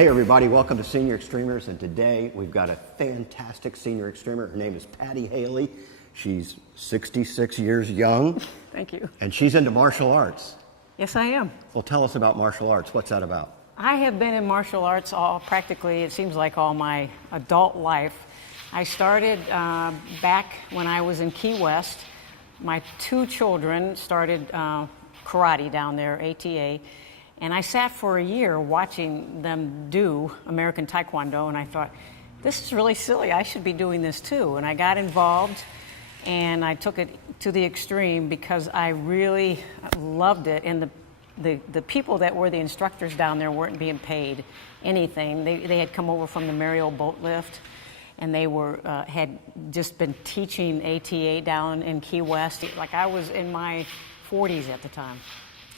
Hey everybody, welcome to Senior Xtremers, and today we've got a fantastic senior Xtremer. Her name is Patty Haley. She's 66 years young. Thank you. And she's into martial arts. Yes, I am. Well, tell us about martial arts. What's that about? I have been in martial arts practically, it seems like all my adult life. I started back when I was in Key West. My two children started karate down there, ATA, and I sat for a year watching them do American Taekwondo, and I thought, this is really silly, I should be doing this too. And I got involved, and I took it to the extreme because I really loved it. And the people that were the instructors down there weren't being paid anything. They had come over from the Mario boat lift, and they had just been teaching ATA down in Key West. Like I was in my 40s at the time.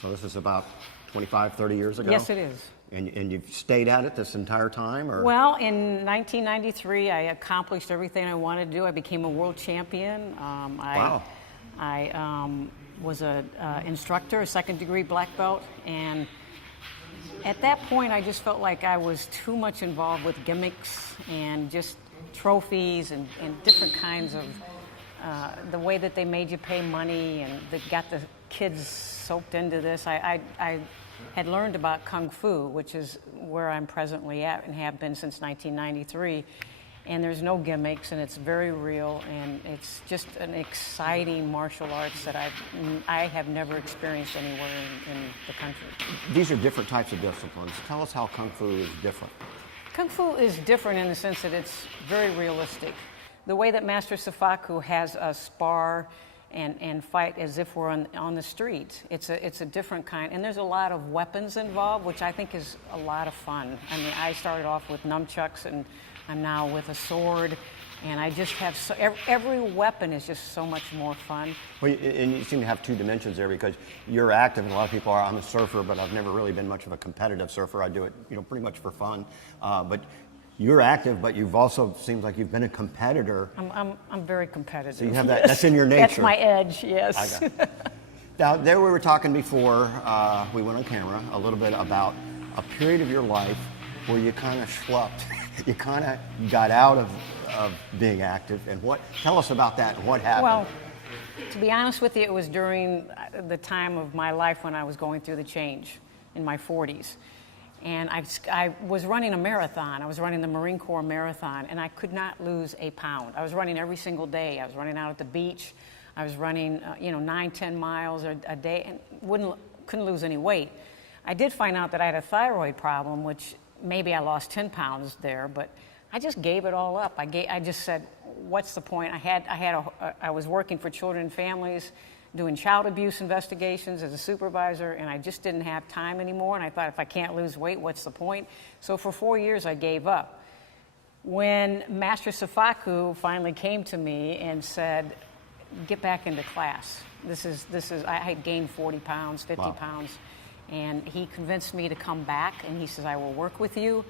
So this is about 25, 30 years ago? Yes, it is. And you've stayed at it this entire time? Or? Well, in 1993, I accomplished everything I wanted to do. I became a world champion. Wow. I was an instructor, a second-degree black belt, and at that point, I just felt like I was too much involved with gimmicks and just trophies and different kinds of the way that they made you pay money, and they got the kids soaked into this. I had learned about Kung Fu, which is where I'm presently at and have been since 1993. And there's no gimmicks, and it's very real, and it's just an exciting martial arts that I have never experienced anywhere in the country. These are different types of disciplines. Tell us how Kung Fu is different. Kung Fu is different in the sense that it's very realistic. The way that Master Sifaku has us spar and fight as if we're on the street. It's a different kind, and there's a lot of weapons involved, which I think is a lot of fun. I mean, I started off with nunchucks, and I'm now with a sword, and I just have every weapon is just so much more fun. Well, and you seem to have two dimensions there because you're active, and a lot of people are. I'm a surfer, but I've never really been much of a competitive surfer. I do it, pretty much for fun. But you're active, but you've also seems like you've been a competitor. I'm very competitive. So you have that. That's in your nature. That's my edge. Yes. I got it. Now, there we were talking before we went on camera a little bit about a period of your life where you kind of schlupped. You kind of got out of being active. And tell us about that and what happened. Well, to be honest with you, it was during the time of my life when I was going through the change in my 40s. And I was running a marathon. I was running the Marine Corps marathon, and I could not lose a pound. I was running every single day. I was running out at the beach. I was running, 9, 10 miles a day, and couldn't lose any weight. I did find out that I had a thyroid problem, which maybe I lost 10 pounds there, but I just gave it all up. I just said, what's the point? I was working for children and families, doing child abuse investigations as a supervisor, and I just didn't have time anymore, and I thought, if I can't lose weight, what's the point? So for 4 years, I gave up. When Master Sifaku finally came to me and said, get back into class. I had gained 40 pounds, 50 pounds, and he convinced me to come back, and he says, I will work with you,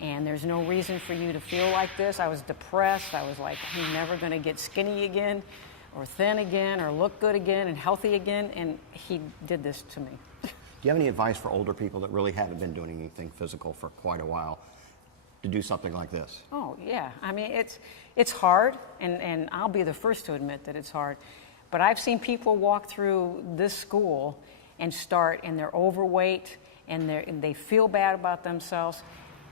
and there's no reason for you to feel like this. I was depressed. I was like, I'm never going to get skinny again, or thin again, or look good again, and healthy again, and he did this to me. Do you have any advice for older people that really haven't been doing anything physical for quite a while to do something like this? Oh, yeah. I mean, it's hard, and I'll be the first to admit that it's hard. But I've seen people walk through this school and start, and they're overweight, and they feel bad about themselves.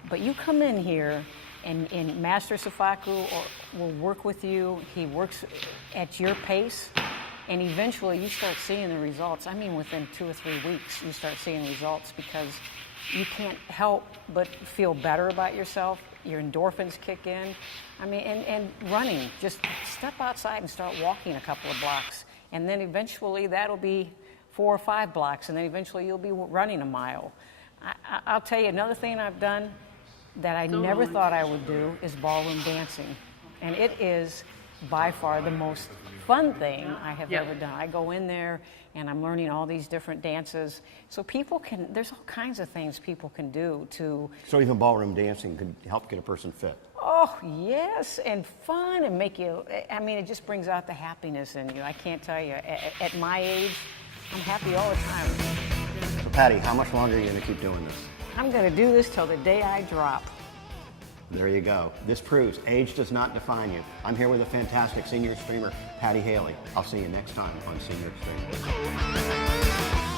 But you come in here, and Master Sifaku will work with you. He works at your pace, and eventually you start seeing the results. I mean, within 2 or 3 weeks, you start seeing results because you can't help but feel better about yourself. Your endorphins kick in. I mean, and running, just step outside and start walking a couple of blocks. And then eventually that'll be 4 or 5 blocks, and then eventually you'll be running a mile. I'll tell you another thing I've done that I never thought I would do is ballroom dancing. And it is by far the most fun thing I have ever done. I go in there and I'm learning all these different dances. So there's all kinds of things people can do to... So even ballroom dancing could help get a person fit? Oh, yes, and fun, and make you, I mean, it just brings out the happiness in you. I can't tell you, at my age, I'm happy all the time. Patty, how much longer are you going to keep doing this? I'm going to do this till the day I drop. There you go. This proves age does not define you. I'm here with a fantastic senior extremer, Patty Haley. I'll see you next time on Senior Extremers.